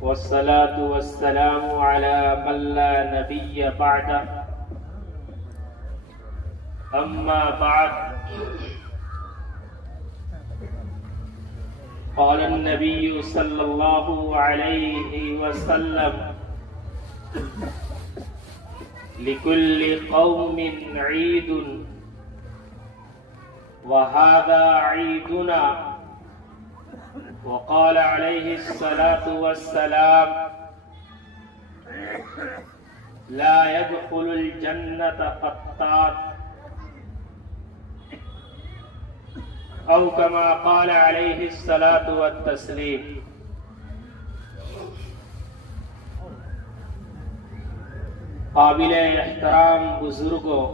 والصلاة والسلام على من لا نبي بعده أما بعد قال النبي صلى الله عليه وسلم لكل قوم عيد وهذا عيدنا وقال عليه الصلاة والسلام لا يدخل الجنة قطات أو كما قال عليه الصلاة والتسليم۔ قابل احترام بزرگوں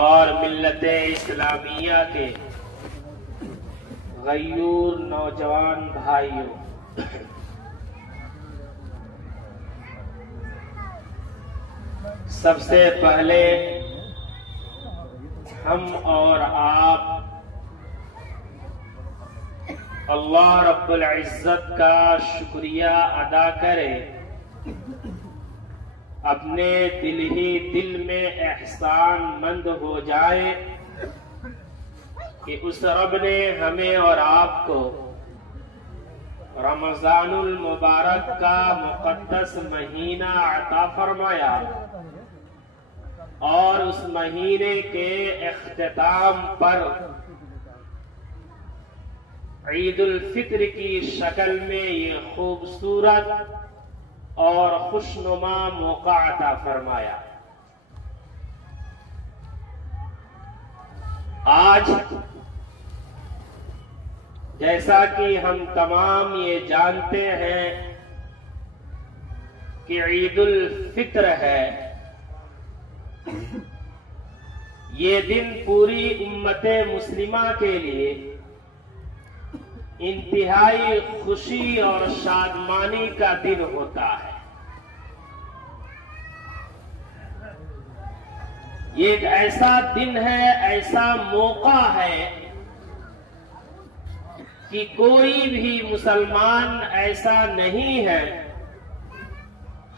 اور ملت اسلامیہ کے غیور نوجوان بھائیوں، سب سے پہلے ہم اور آپ اللہ رب العزت کا شکریہ ادا کریں، اپنے دل ہی دل میں احسان مند ہو جائے کہ اس رب نے ہمیں اور آپ کو رمضان المبارک کا مقدس مہینہ عطا فرمایا اور اس مہینے کے اختتام پر عید الفطر کی شکل میں یہ خوبصورت اور خوشنما موقع عطا فرمایا۔ آج جیسا کہ ہم تمام یہ جانتے ہیں کہ عید الفطر ہے، یہ دن پوری امت مسلمہ کے لیے انتہائی خوشی اور شادمانی کا دن ہوتا ہے۔ یہ ایک ایسا دن ہے، ایسا موقع ہے کہ کوئی بھی مسلمان ایسا نہیں ہے،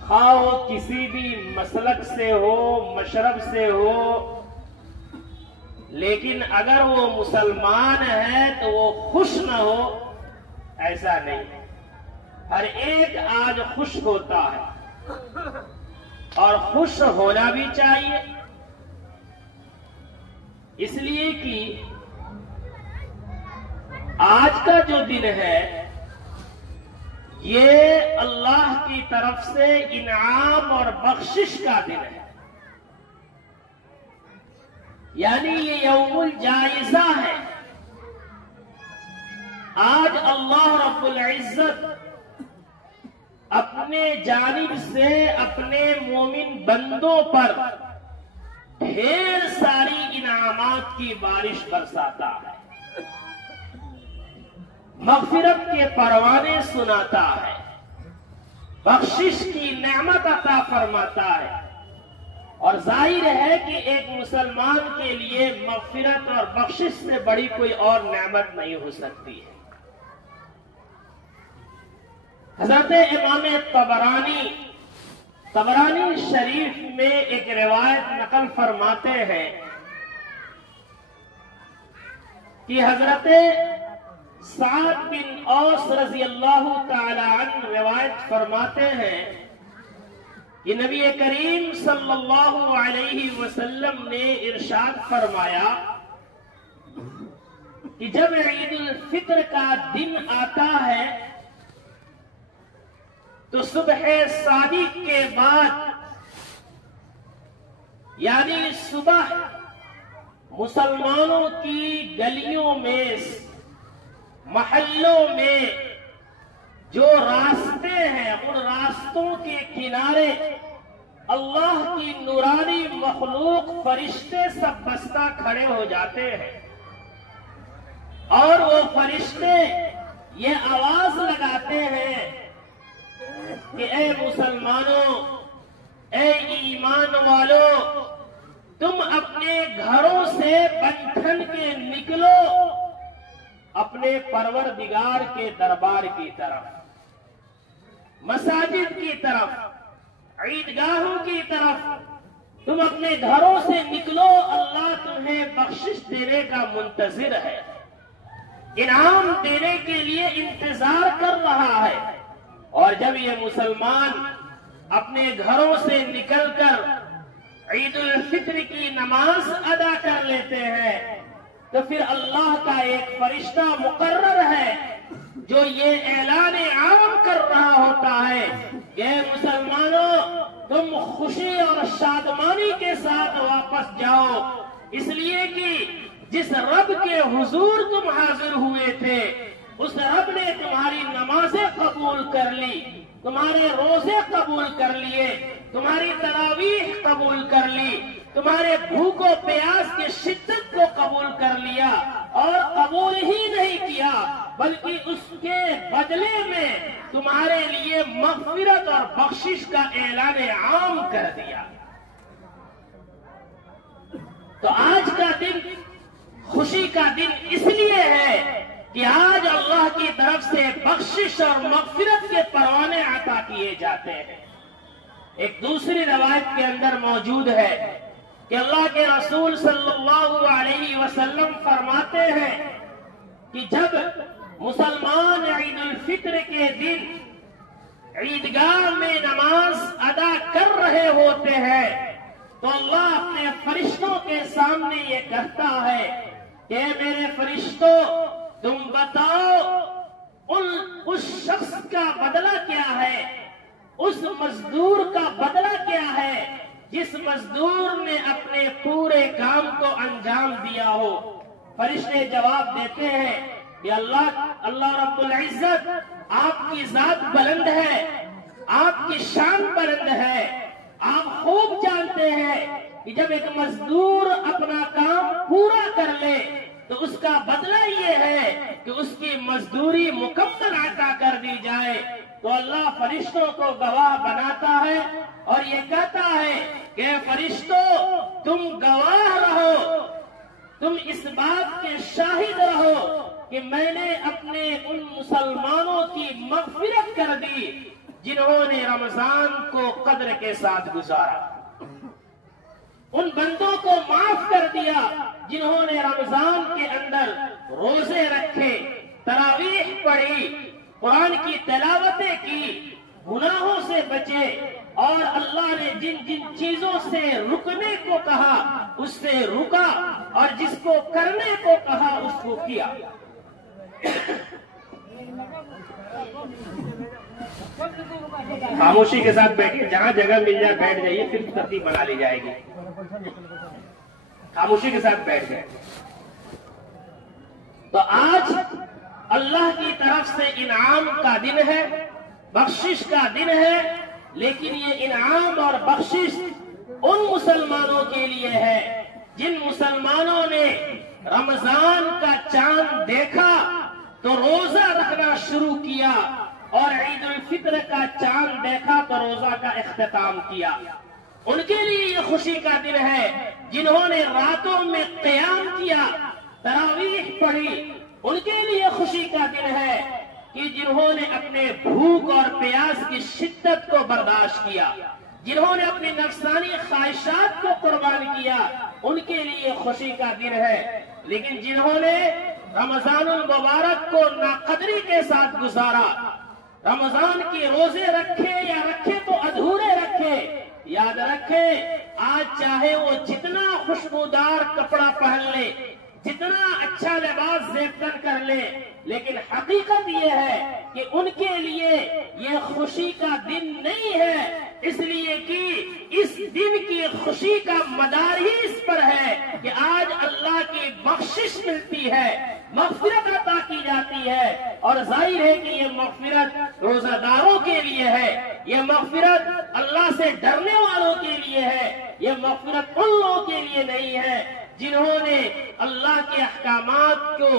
خواہ وہ کسی بھی مسلک سے ہو، مشرب سے ہو، لیکن اگر وہ مسلمان ہے تو وہ خوش نہ ہو، ایسا نہیں ہے۔ ہر ایک آج خوش ہوتا ہے اور خوش ہونا بھی چاہیے، اس لیے کہ آج کا جو دن ہے یہ اللہ کی طرف سے انعام اور بخشش کا دن ہے، یعنی یہ یوم الجائزہ ہے۔ آج اللہ رب العزت اپنے جانب سے اپنے مومن بندوں پر ڈھیر ساری انعامات کی بارش برساتا ہے، مغفرت کے پروانے سناتا ہے، بخشش کی نعمت عطا فرماتا ہے، اور ظاہر ہے کہ ایک مسلمان کے لیے مغفرت اور بخشش سے بڑی کوئی اور نعمت نہیں ہو سکتی ہے۔ حضرت امام طبرانی شریف میں ایک روایت نقل فرماتے ہیں کہ حضرت سعد بن اوس رضی اللہ تعالی عنہ روایت فرماتے ہیں کہ نبی کریم صلی اللہ علیہ وسلم نے ارشاد فرمایا کہ جب عید الفطر کا دن آتا ہے تو صبح صادق کے بعد، یعنی صبح مسلمانوں کی گلیوں میں، محلوں میں جو راستے ہیں، ان راستوں کے کنارے اللہ کی نورانی مخلوق فرشتے سب بستہ کھڑے ہو جاتے ہیں، اور وہ فرشتے یہ آواز لگاتے ہیں کہ اے مسلمانوں، اے ایمان والو، تم اپنے گھروں سے بندھن کے نکلو اپنے پروردگار کے دربار کی طرف، مساجد کی طرف، عیدگاہوں کی طرف تم اپنے گھروں سے نکلو، اللہ تمہیں بخشش دینے کا منتظر ہے، انعام دینے کے لیے انتظار کر رہا ہے۔ اور جب یہ مسلمان اپنے گھروں سے نکل کر عید الفطر کی نماز ادا کر لیتے ہیں تو پھر اللہ کا ایک فرشتہ مقرر ہے جو یہ اعلان عام کر رہا ہوتا ہے کہ مسلمانوں تم خوشی اور شادمانی کے ساتھ واپس جاؤ، اس لیے کہ جس رب کے حضور تم حاضر ہوئے تھے اس رب نے تمہاری نمازیں قبول کر لی، تمہارے روزے قبول کر لیے، تمہاری تراویح قبول کر لی، تمہارے بھوک و پیاس کی شدت کو قبول کر لیا، اور قبول ہی نہیں کیا بلکہ اس کے بدلے میں تمہارے لیے مغفرت اور بخشش کا اعلان عام کر دیا۔ تو آج کا دن خوشی کا دن اس لیے ہے کہ آج اللہ کی طرف سے بخشش اور مغفرت کے پروانے عطا کیے جاتے ہیں۔ ایک دوسری روایت کے اندر موجود ہے کہ اللہ کے رسول صلی اللہ علیہ وسلم فرماتے ہیں کہ جب مسلمان عید الفطر کے دن عیدگاہ میں نماز ادا کر رہے ہوتے ہیں تو اللہ اپنے فرشتوں کے سامنے یہ کہتا ہے کہ میرے فرشتوں تم بتاؤ اس شخص کا بدلہ کیا ہے، اس مزدور کا بدلہ کیا ہے جس مزدور نے اپنے پورے کام کو انجام دیا ہو۔ فرشتے جواب دیتے ہیں کہ اللہ رب العزت آپ کی ذات بلند ہے، آپ کی شان بلند ہے، آپ خوب جانتے ہیں کہ جب ایک مزدور اپنا کام پورا کر لے تو اس کا بدلہ یہ ہے کہ اس کی مزدوری مکمل عطا کر دی جائے۔ تو اللہ فرشتوں کو گواہ بناتا ہے اور یہ کہتا ہے کہ فرشتوں تم گواہ رہو، تم اس بات کے شاہد رہو کہ میں نے اپنے ان مسلمانوں کی مغفرت کر دی جنہوں نے رمضان کو قدر کے ساتھ گزارا، ان بندوں کو معاف کر دیا جنہوں نے رمضان کے اندر روزے رکھے، تراویح پڑھی، قرآن کی تلاوتیں کی، گناہوں سے بچے، اور اللہ نے جن جن چیزوں سے رکنے کو کہا اس سے رکا، اور جس کو کرنے کو کہا اس کو کیا۔ خاموشی کے ساتھ بیٹھیے، جہاں جگہ مل جائے بیٹھ جائیے، پھر ترتیب بنا لی جائے گی۔ خاموشی کے ساتھ بیٹھ جائے۔ تو آج اللہ کی طرف سے انعام کا دن ہے، بخشش کا دن ہے، لیکن یہ انعام اور بخشش ان مسلمانوں کے لیے ہے جن مسلمانوں نے رمضان کا چاند دیکھا تو روزہ رکھنا شروع کیا، اور عید الفطر کا چاند دیکھا تو روزہ کا اختتام کیا۔ ان کے لیے یہ خوشی کا دن ہے جنہوں نے راتوں میں قیام کیا، تراویح پڑھی۔ ان کے لیے خوشی کا دن ہے کہ جنہوں نے اپنے بھوک اور پیاس کی شدت کو برداشت کیا، جنہوں نے اپنی نفسانی خواہشات کو قربان کیا، ان کے لیے خوشی کا دن ہے۔ لیکن جنہوں نے رمضان المبارک کو ناقدری کے ساتھ گزارا، رمضان کے روزے رکھے یا رکھے تو ادھورے رکھے، یاد رکھے آج چاہے وہ جتنا خوشبودار کپڑا پہن لے، جتنا اچھا لباس زیب کر لے، لیکن حقیقت یہ ہے کہ ان کے لیے یہ خوشی کا دن نہیں ہے، اس لیے کہ اس دن کی خوشی کا مدار ہی اس پر ہے کہ آج اللہ کی بخشش ملتی ہے، مغفرت عطا کی جاتی ہے، اور ظاہر ہے کہ یہ مغفرت روزہ داروں کے لیے ہے، یہ مغفرت اللہ سے ڈرنے والوں کے لیے ہے، یہ مغفرت ان لوگوں کے لیے نہیں ہے جنہوں نے اللہ کے احکامات کو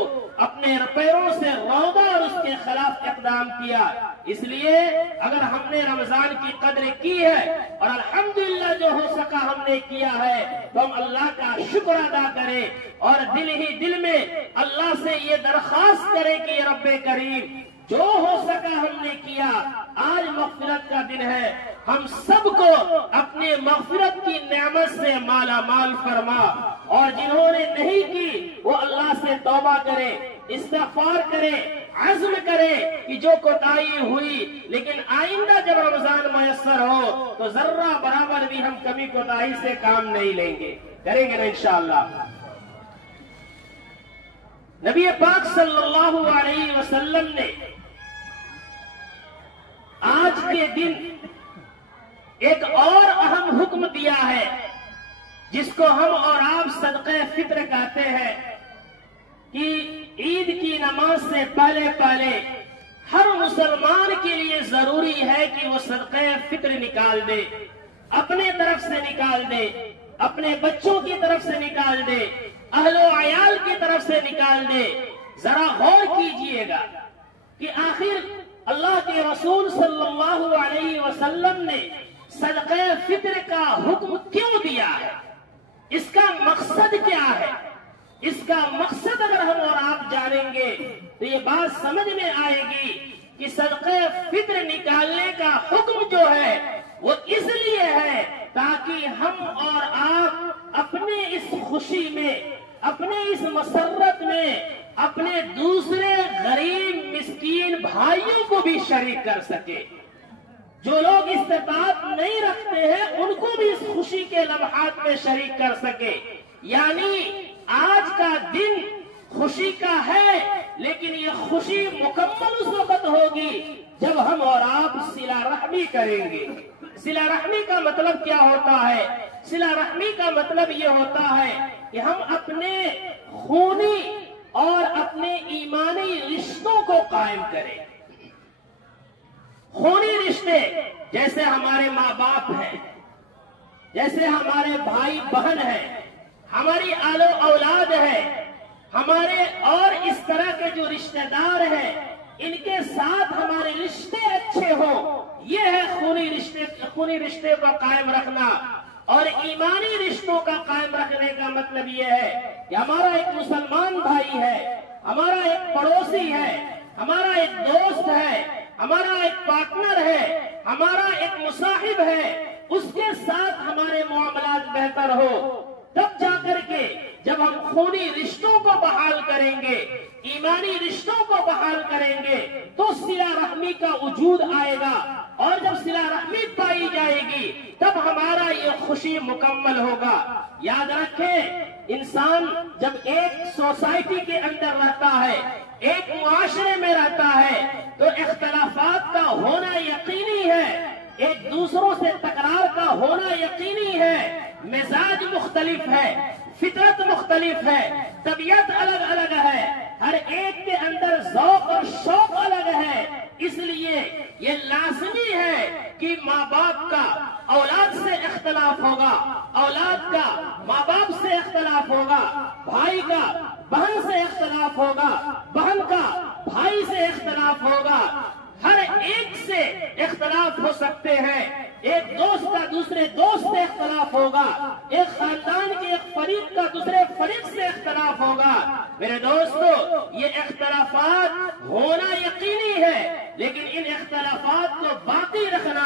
اپنے پیروں سے رودا اور اس کے خلاف اقدام کیا. اس لیے اگر ہم نے رمضان کی قدر کی ہے اور الحمدللہ جو ہو سکا ہم نے کیا ہے تو ہم اللہ کا شکر ادا کریں اور دل ہی دل میں اللہ سے یہ درخواست کریں کہ یہ رب کریم جو ہو سکا ہم نے کیا. آج مغفرت کا دن ہے، ہم سب کو اپنے مغفرت کی نعمت سے مالا مال فرما، اور جنہوں نے نہیں کی وہ اللہ سے توبہ کرے، استغفار کرے، عزم کرے کہ جو کوتاہی ہوئی لیکن آئندہ جب رمضان میسر ہو تو ذرہ برابر بھی ہم کمی کوتاہی سے کام نہیں لیں گے، کریں گے نا انشاءاللہ. نبی پاک صلی اللہ علیہ وسلم نے آج کے دن ایک اور اہم حکم دیا ہے جس کو ہم اور آپ صدقہ فطر کہتے ہیں کہ عید کی نماز سے پہلے پہلے ہر مسلمان کے لیے ضروری ہے کہ وہ صدقہ فطر نکال دے، اپنے طرف سے نکال دے، اپنے بچوں کی طرف سے نکال دے، اہل و عیال کی طرف سے نکال دے. ذرا غور کیجئے گا کہ آخر اللہ کے رسول صلی اللہ علیہ وسلم نے صدقہ فطر کا حکم کیوں دیا ہے؟ اس کا مقصد کیا ہے؟ اس کا مقصد اگر ہم اور آپ جانیں گے تو یہ بات سمجھ میں آئے گی کہ صدقہ فطر نکالنے کا حکم جو ہے وہ اس لیے ہے تاکہ ہم اور آپ اپنے اس خوشی میں، اپنے اس مسرت میں اپنے دوسرے غریب مسکین بھائیوں کو بھی شریک کر سکے. جو لوگ استطاعت نہیں رکھتے ہیں ان کو بھی اس خوشی کے لمحات میں شریک کر سکے. یعنی آج کا دن خوشی کا ہے لیکن یہ خوشی مکمل اس وقت ہوگی جب ہم اور آپ صلہ رحمی کریں گے. صلہ رحمی کا مطلب کیا ہوتا ہے؟ صلہ رحمی کا مطلب یہ ہوتا ہے کہ ہم اپنے خونی اور اپنے ایمانی رشتوں کو قائم کریں. خونی رشتے جیسے ہمارے ماں باپ ہیں، جیسے ہمارے بھائی بہن ہیں، ہماری آل و اولاد ہے، ہمارے اور اس طرح کے جو رشتہ دار ہیں ان کے ساتھ ہمارے رشتے اچھے ہوں، یہ ہے خونی رشتے کو قائم رکھنا. اور ایمانی رشتوں کا قائم رکھنے کا مطلب یہ ہے کہ ہمارا ایک مسلمان بھائی ہے، ہمارا ایک پڑوسی ہے، ہمارا ایک دوست ہے، ہمارا ایک پارٹنر ہے، ہمارا ایک مصاحب ہے، اس کے ساتھ ہمارے معاملات بہتر ہو. تب جا کر کے جب ہم خونی رشتوں کو بحال کریں گے، ایمانی رشتوں کو بحال کریں گے تو صلہ رحمی کا وجود آئے گا، اور جب صلہ رحمی پائی جائے گی تب ہمارا یہ خوشی مکمل ہوگا. یاد رکھیں، انسان جب ایک سوسائٹی کے اندر رہتا ہے، ایک معاشرے میں رہتا ہے تو اختلافات کا ہونا یقینی ہے، ایک دوسروں سے تکرار کا ہونا یقینی ہے. مزاج مختلف ہے، فطرت مختلف ہے، طبیعت الگ الگ ہے، ہر ایک کے اندر ذوق اور شوق الگ ہے. اس لیے یہ لازمی ہے کہ ماں باپ کا اولاد سے اختلاف ہوگا، اولاد کا ماں باپ سے اختلاف ہوگا، بھائی کا بہن سے اختلاف ہوگا، بہن کا بھائی سے اختلاف ہوگا. ہر ایک سے اختلاف ہو سکتے ہیں. ایک دوست کا دوسرے دوست سے اختلاف ہوگا، ایک خاندان کے ایک فریق کا دوسرے فریق سے اختلاف ہوگا. میرے دوستو، یہ اختلافات ہونا یقینی ہے لیکن ان اختلافات کو باقی رکھنا،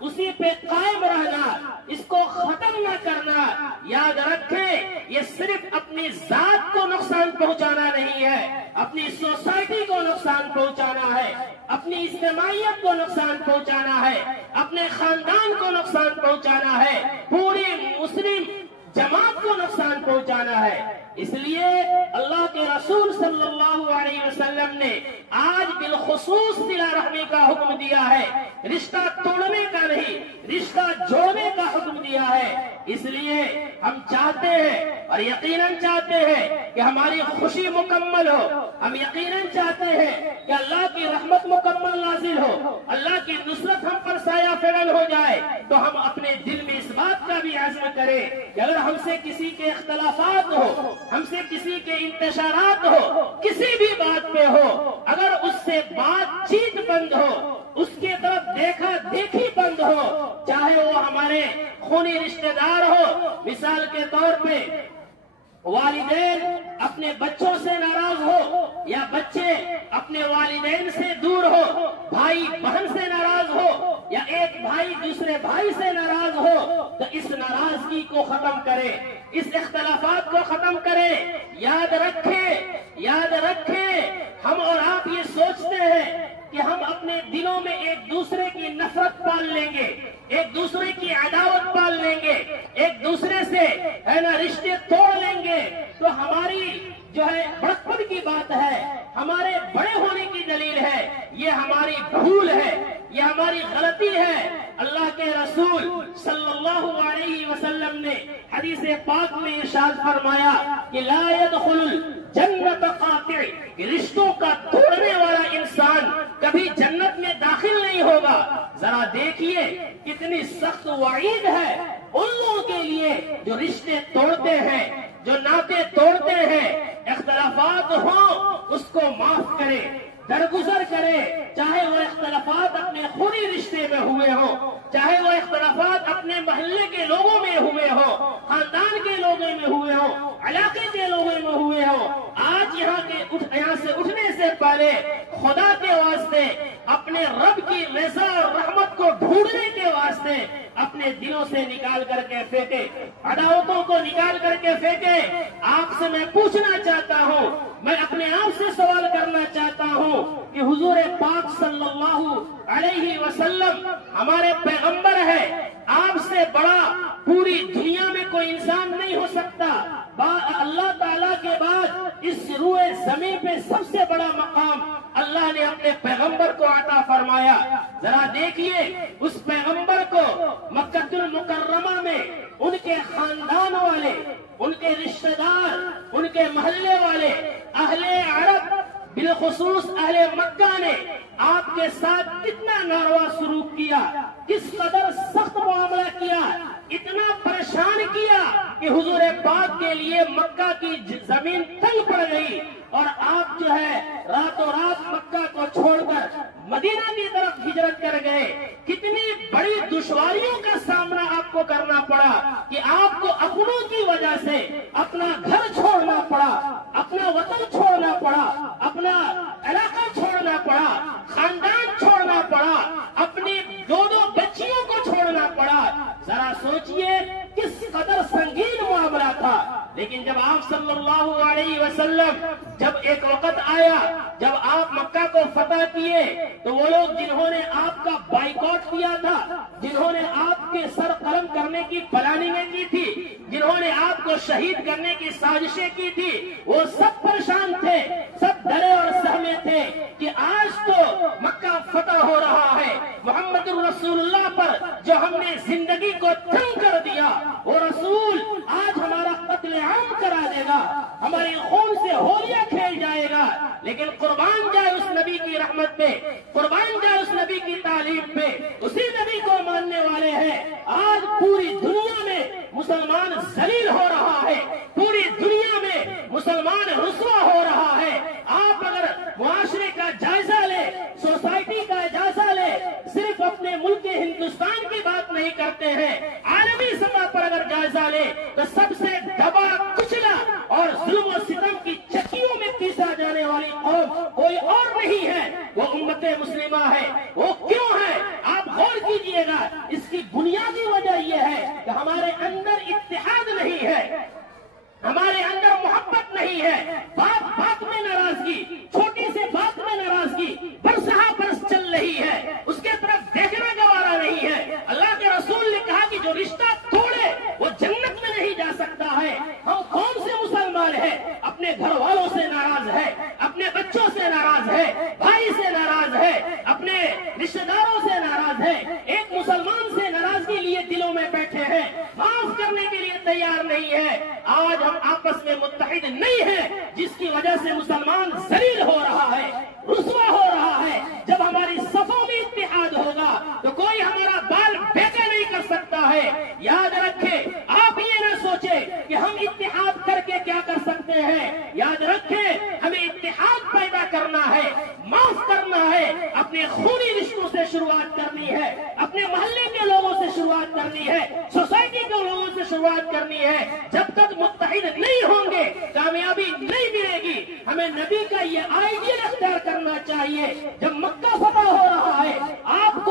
اسی پہ قائم رہنا، اس کو ختم نہ کرنا. یاد رکھیں، یہ صرف اپنی ذات کو نقصان پہنچانا نہیں ہے، اپنی سوسائٹی کو نقصان پہنچانا ہے، اپنی اجتماعیت کو نقصان پہنچانا ہے، اپنے خاندان کو نقصان پہنچانا ہے، پوری مسلم جماعت کو نقصان پہنچانا ہے. اس لیے اللہ کے رسول صلی اللہ علیہ وسلم نے آج بالخصوص صلہ رحمی کا حکم دیا ہے. رشتہ توڑنے کا نہیں، رشتہ جوڑنے کا حکم دیا ہے. اس لیے ہم چاہتے ہیں اور یقیناً چاہتے ہیں کہ ہماری خوشی مکمل ہو، ہم یقیناً چاہتے ہیں کہ اللہ کی رحمت مکمل نازل ہو، اللہ کی نصرت ہم پر سایہ فعل ہو جائے، تو ہم اپنے دل میں اس بات کا بھی عزم کریں کہ اگر ہم سے کسی کے اختلافات ہو، ہم سے کسی کے انتشارات ہو، کسی بھی بات پہ ہو، اگر اس سے بات چیت بند ہو، اس کے طرف دیکھا دیکھی بند ہو، چاہے وہ ہمارے خونی رشتہ دار ہو، مثال کے طور پہ والدین اپنے بچوں سے ناراض ہو یا بچے اپنے والدین سے دور ہو، بھائی بہن سے ناراض ہو یا ایک بھائی دوسرے بھائی سے ناراض ہو، تو اس ناراضگی کو ختم کرے، اس اختلافات کو ختم کرے۔ یاد رکھیں ہم اور آپ یہ سوچتے ہیں کہ ہم اپنے دلوں میں ایک دوسرے کی نفرت پال لیں گے، ایک دوسرے کی عداوت پال لیں گے، ایک دوسرے سے ہے نا رشتے توڑ لیں گے، تو ہماری جو ہے بڑکپن کی بات ہے، ہمارے بڑے ہونے کی دلیل ہے، یہ ہماری بھول ہے، یہ ہماری غلطی ہے۔ اللہ کے رسول صلی اللہ علیہ وسلم نے حدیث پاک میں ارشاد فرمایا کہ لا يدخل الجنت قاطع، رشتوں کا توڑنے والا انسان کبھی جنت میں داخل نہیں ہوگا۔ ذرا دیکھیے کتنی سخت وعید ہے ان لوگوں کے لیے جو رشتے توڑتے ہیں، جو ناطے توڑتے ہیں۔ اختلافات ہوں اس کو معاف کرے، درگزر کرے، چاہے وہ اختلافات اپنے خونی رشتے میں ہوئے ہوں، چاہے وہ اختلافات اپنے محلے کے لوگوں میں ہوئے ہوں، خاندان کے لوگوں میں ہوئے ہوں، علاقے کے لوگوں میں ہوئے ہوں۔ آج یہاں سے اٹھنے سے پہلے خدا کے واسطے، اپنے رب کی رضا اور رحمت کو ڈھونڈنے کے واسطے اپنے دلوں سے نکال کر کے پھینکے، عداوتوں کو نکال کر کے پھینکے۔ آپ سے میں پوچھنا چاہتا ہوں، میں اپنے آپ سے سوال کرنا چاہتا ہوں کہ حضور پاک صلی اللہ علیہ وسلم ہمارے پیغمبر ہے، آپ سے بڑا پوری دنیا میں کوئی انسان نہیں ہو سکتا۔ اللہ تعالیٰ کے بعد اس روئے زمین پہ سب سے بڑا مقام اللہ نے اپنے پیغمبر کو عطا فرمایا۔ ذرا دیکھیے اس پیغمبر کو مکہ المکرمہ میں ان کے خاندان والے، ان کے رشتہ دار، ان کے محلے والے، اہل عرب بالخصوص اہل مکہ نے آپ کے ساتھ کتنا ناروا سلوک کیا، کس قدر سخت معاملہ کیا، اتنا پریشان کیا کہ حضور پاک کے لیے مکہ کی زمین تنگ پڑ گئی، اور آپ جو ہے راتوں رات مکہ کو چھوڑ کر مدینہ کی طرف ہجرت کر گئے۔ کتنی بڑی دشواریوں کا سامنا آپ کو کرنا پڑا کہ آپ کو اپنوں کی وجہ سے اپنا گھر چھوڑنا پڑا، اپنا وطن چھوڑنا پڑا، اپنا علاقہ چھوڑنا پڑا، خاندان چھوڑنا پڑا، اپنی دو بچیوں کو چھوڑنا پڑا۔ ذرا سوچئے کس قدر سنگین معاملہ تھا۔ لیکن جب آپ صلی اللہ علیہ وسلم جب ایک وقت آیا جب آپ مکہ کو فتح کیے، تو وہ لوگ جنہوں نے آپ کا بائیکاٹ کیا تھا، جنہوں نے آپ کے سر قلم کرنے کی پلاننگیں کی تھی، جنہوں نے آپ کو شہید کرنے کی سازشیں کی تھی، وہ سب پریشان تھے، سب ڈرے اور سہمے تھے کہ آج تو مکہ فتح ہو رہا ہے، محمد الرسول اللہ پر جو ہم نے زندگی کو تنگ کر دیا، وہ رسول آج ہمارا قتل عام کرا دے گا، ہماری خون سے ہولیاں کھیل جائے گا۔ لیکن قربان جائے اس نبی کی رحمت پہ، قربان جائے اس نبی کی تعلیم پہ، اسی نبی کو ماننے والے ہیں۔ آج پوری دنیا میں مسلمان ذلیل ہو رہا ہے، پوری دنیا میں مسلمان رسوا ہو رہا ہے۔ آپ اگر معاشرے کا جائزہ لے، سوسائٹی کا جائزہ لے، صرف اپنے ملک ہندوستان کی بات نہیں کرتے ہیں، عالمی سطح پر اگر جائزہ لے تو سب سے دبا کچلا اور ظلم و ستم کی چکیوں میں پیسا جانے والی قوم کوئی اور نہیں ہے، وہ امت مسلمہ ہے۔ وہ کیوں ہے؟ آپ غور کیجئے گا، اس کی بنیادی وجہ یہ ہے کہ ہمارے اندر اتحاد نہیں ہے، ہمارے اندر محبت نہیں ہے، بات بات میں ناراضگی، چھوٹی سی بات میں ناراضگی برسہ برس چل رہی ہے، اس کے طرف دیکھنا گوارا نہیں ہے۔ اللہ کے رسول نے کہا کہ جو رشتہ توڑے وہ جنت میں نہیں جا سکتا ہے۔ ہم کون سے مسلمان ہیں؟ اپنے گھر والوں سے ناراض ہے، اپنے بچوں سے ناراض ہے، بھائی سے ناراض ہے، اپنے رشتہ داروں سے ناراض ہے، ایک مسلمان سے ناراضگی لیے دلوں میں بیٹھے ہیں، معاف کرنے کے لیے تیار نہیں ہم آپس میں متحد نہیں ہیں، جس کی وجہ سے مسلمان ذلیل ہو رہا ہے، رسوا ہو رہا ہے. جب ہماری صفوں میں اتحاد ہوگا تو کوئی ہمارا بال بیٹا نہیں کر سکتا ہے. یاد رکھیں، آپ یہ نہ سوچیں کہ ہم اتحاد کر کے کیا کر سکتے ہیں. یاد رکھیں، ہمیں اتحاد پیدا کرنا ہے، معاف کرنا ہے، اپنے خونی رشتوں سے شروعات کرنی ہے، اپنے محلے کے لوگوں سے شروعات کرنی ہے، سوسائٹی کے لوگوں سے شروعات کرنی ہے. جب تک متحد نہیں ہوں گے کامیابی نہیں ملے گی. ہمیں نبی کا یہ آئیڈیل اختیار کرنا چاہیے. جب مکہ فتح ہو رہا ہے، آپ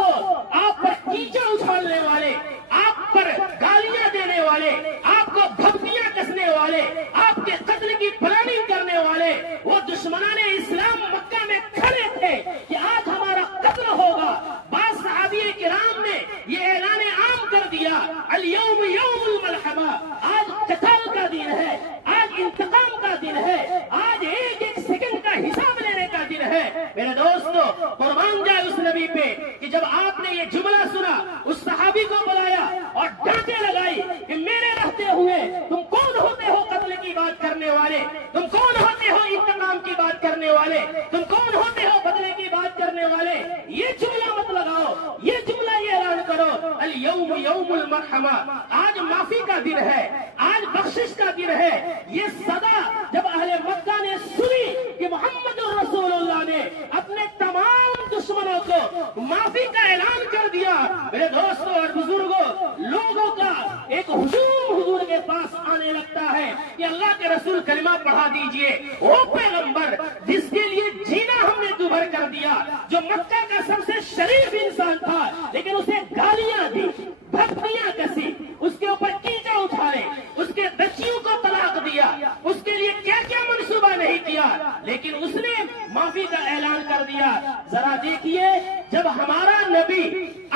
پر کیچڑ اچھالنے والے، آپ پر گالیاں دینے والے، آپ کو بھبکیاں کسنے والے، آپ کے قتل کی پلاننگ کرنے والے، وہ دشمنان اسلام مکہ میں کھڑے تھے کہ آج ہمارا قتل ہوگا. بعض صحابی کرام نے یہ اعلان عام کر دیا، الیوم یوم الملحمہ، آج قتال کا دن ہے، آج انتقام کا دن ہے، آج ایک ایک سیکنڈ کا حساب لینے کا دن ہے. میرے دوستو، قربان جائے اس نبی پہ کہ جب آپ نے یہ جملہ سنا، اس صحابی کو بلایا اور ڈانٹیں لگائی کہ میرے رہتے ہوئے تم کون ہوتے ہو قتل کی بات کرنے والے، تم کون ہوتے ہو انتقام کی بات کرنے والے، تم کون ہوتے ہو بدلے کی بات کرنے والے. یہ جملہ مت لگاؤ، یہ جملہ یہ اعلان کرو، الیوم یوم المرحمہ، آج معافی کا دن ہے، آج بخشش کا دن ہے. یہ صدا جب اہل مکہ نے سنی کہ محمد رسول اللہ نے اپنے تمام دشمنوں کو معافی کا اعلان کر دیا، میرے دوستوں اور بزرگوں، لوگوں کا ایک ہجوم حضور کے پاس آنے لگتا ہے کہ اللہ کے رسول کلمہ پڑھا دیجئے. وہ پیغمبر جس کے لیے جینا ہم نے دوبھر کر دیا، جو مکہ کا سب سے شریف انسان تھا، لیکن اسے گالیاں دی، بھبکیاں کسی، اس کے اوپر کیچڑ اٹھائے، اس کے بچیوں کو طلاق دیا، اس کے لیے کیا کیا منصوبہ نہیں کیا، لیکن اس نے معافی کا اعلان کر دیا. ذرا دیکھیے، جب ہمارا نبی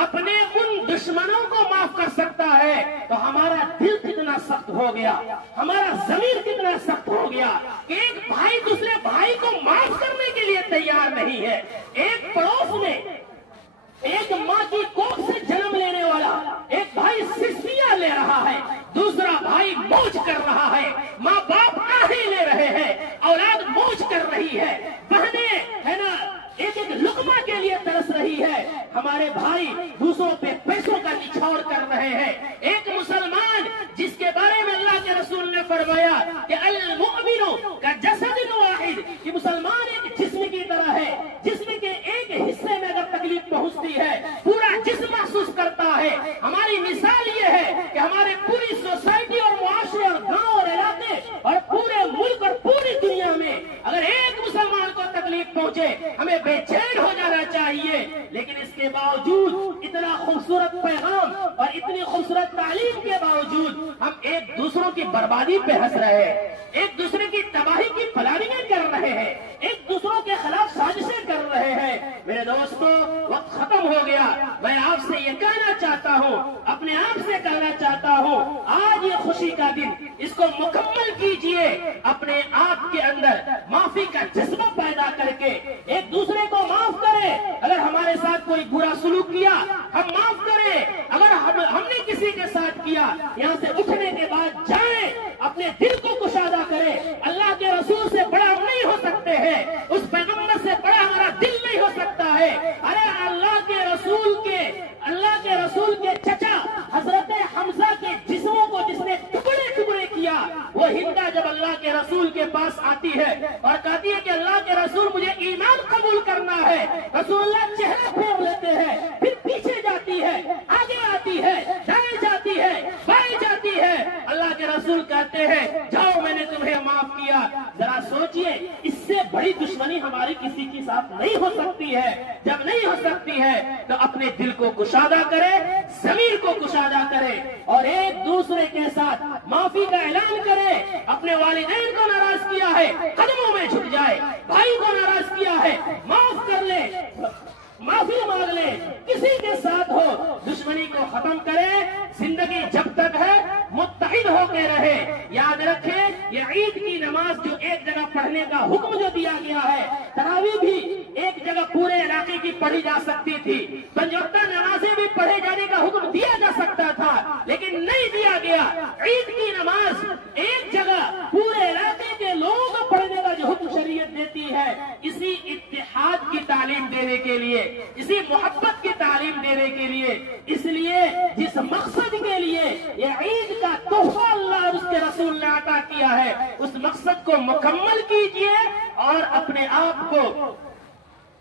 اپنے ان دشمنوں کو معاف کر سکتا ہے تو ہمارا دل کتنا سخت ہو گیا، ہمارا ضمیر کتنا سخت ہو گیا کہ ایک بھائی دوسرے بھائی کو معاف کرنے کے لیے تیار نہیں ہے. ایک پڑوس میں ایک ماں کی کوکھ سے جنم لینے والا ایک بھائی سسیاں لے رہا ہے، دوسرا بھائی موج کر رہا ہے، ماں باپ آہیں لے رہے ہیں، اولاد موج کر رہی ہے، بہنیں ہے نا ایک ایک لقمہ کے لیے ترس رہی ہے. ہمارے بھائی دوسروں پہ پیسوں کا نچھاور کر رہے ہیں. ایک مسلمان جس کے بارے میں اللہ کے رسول نے فرمایا کہ المؤمن کا جسد واحد، کہ مسلمان ایک جسم کی طرح ہے، جسم کے ایک حصے میں اگر تکلیف پہنچتی ہے پورا جسم محسوس کرتا ہے. ہماری مثال یہ ہے کہ ہمارے پوری سوسائٹی اور معاشرے اور گاؤں اور علاقے اور پورے ملک اور پوری دنیا میں اگر ایک مسلمان کو تکلیف پہنچے ہمیں بے چین ہو جانا چاہیے. لیکن اس کے باوجود اتنا خوبصورت پیغام اور اتنی خوبصورت تعلیم کے باوجود ہم ایک دوسروں کی بربادی پہ ہنس رہے ہیں، ایک دوسرے کی تباہی کی پلاننگیں کر رہے ہیں، ایک دوسروں کے خلاف سازشیں کر رہے ہیں. میرے دوستو، وقت ختم ہو گیا. میں آپ سے یہ کہنا چاہتا ہوں، اپنے آپ سے کہنا چاہتا ہوں، آج یہ خوشی کا دن، اس کو مکمل کیجئے. اپنے آپ کے اندر معافی کا جذبہ پیدا کر کے ایک دوسرے کو معاف کریں. اگر ہمارے ساتھ کوئی برا سلوک کیا ہم معاف کریں. اگر ہم نے کسی کے ساتھ کیا، یہاں سے اٹھنے کے بعد جائیں، اپنے دل کو کشادہ کریں. اللہ کے رسول سے بڑا نہیں ہو سکتے ہیں، اس پیغمبر سے بڑا ہمارا دل نہیں ہو سکتا ہے. ارے اللہ کے رسول کے چچا حضرت حمزہ کے جسموں کو جس نے ٹکڑے ٹکڑے کیا، وہ ہندا جب اللہ کے رسول کے پاس آتی ہے اور کہتی ہے کہ اللہ کے رسول مجھے ایمان قبول کرنا ہے، رسول اللہ چہرہ پھیر لیتے ہیں، پھر پیچھے جاتی ہے، آگے آتی ہے، دائیں جاتی ہے، بائیں جاتی ہے. اللہ کے رسول کہتے ہیں جاؤ میں نے تمہیں معاف کیا. ذرا سوچئے، اس سے بڑی دشمنی ہماری کسی کے ساتھ نہیں ہو سکتی ہے. جب نہیں ہو سکتی ہے تو اپنے دل کو کشادہ کرے، ضمیر کو کشادہ کرے اور ایک دوسرے کے ساتھ معافی کا اعلان کرے. اپنے والدین کو ناراض کیا ہے قدموں میں جھک جائے، بھائی کو ناراض کیا ہے معاف کر لے، معافی مانگ لے. کسی کے ساتھ ہو دشمنی کو ختم کرے. زندگی جب تک ہے متحد ہو کے رہے. یاد رکھیں، یہ عید کی نماز جو ایک جگہ پڑھنے کا حکم جو دیا گیا ہے، تراویح بھی ایک جگہ پورے علاقے کی پڑھی جا سکتی تھی، پنج وقتہ نمازیں بھی پڑھے جانے کا حکم دیا جا سکتا تھا، لیکن نہیں دیا گیا. گیا عید کی نماز ایک جگہ پورے علاقے کے لوگوں کو پڑھنے کا جو حکم شریعت دیتی ہے، اسی اتحاد کی تعلیم دینے کے لیے، اسی محبت کی تعلیم دینے کے لیے، اس لیے جس مقصد کے لیے یہ عید کا تحفہ اللہ اور اس کے رسول نے عطا کیا ہے، اس مقصد کو مکمل کیجئے اور اپنے آپ کو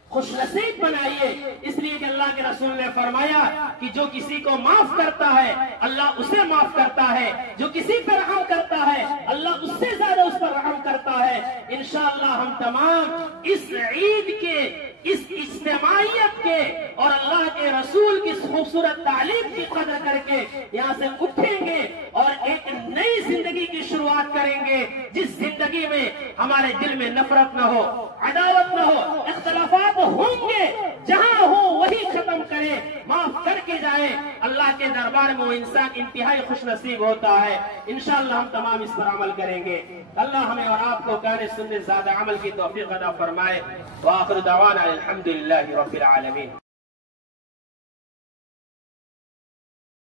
خوش نصیب بنائیے۔ اس لیے کہ اللہ کے رسول نے فرمایا کہ جو کسی کو معاف کرتا ہے اللہ اسے معاف کرتا ہے، جو کسی پر رحم کرتا ہے اللہ اس سے زیادہ اس پر رحم کرتا ہے۔ انشاءاللہ ہم تمام اس عید کے، اس اجتماعیت کے اور اللہ کے رسول کی خوبصورت تعلیم کی قدر کر کے یہاں سے اٹھیں گے اور ایک نئی زندگی کی شروعات کریں گے، جس زندگی میں ہمارے دل میں نفرت نہ ہو، عداوت نہ ہو، اختلافات ہوں گے جہاں ہو وہی ختم کرے، معاف کر کے جائے۔ اللہ کے دربار میں وہ انسان انتہائی خوش نصیب ہوتا ہے۔ انشاءاللہ ہم تمام اس پر عمل کریں گے۔ اللہ ہمیں اور آپ کو کہنے سننے زیادہ عمل کی توفیق عطا فرمائے۔ وآخر دعوانا الحمدللہ رب العالمین۔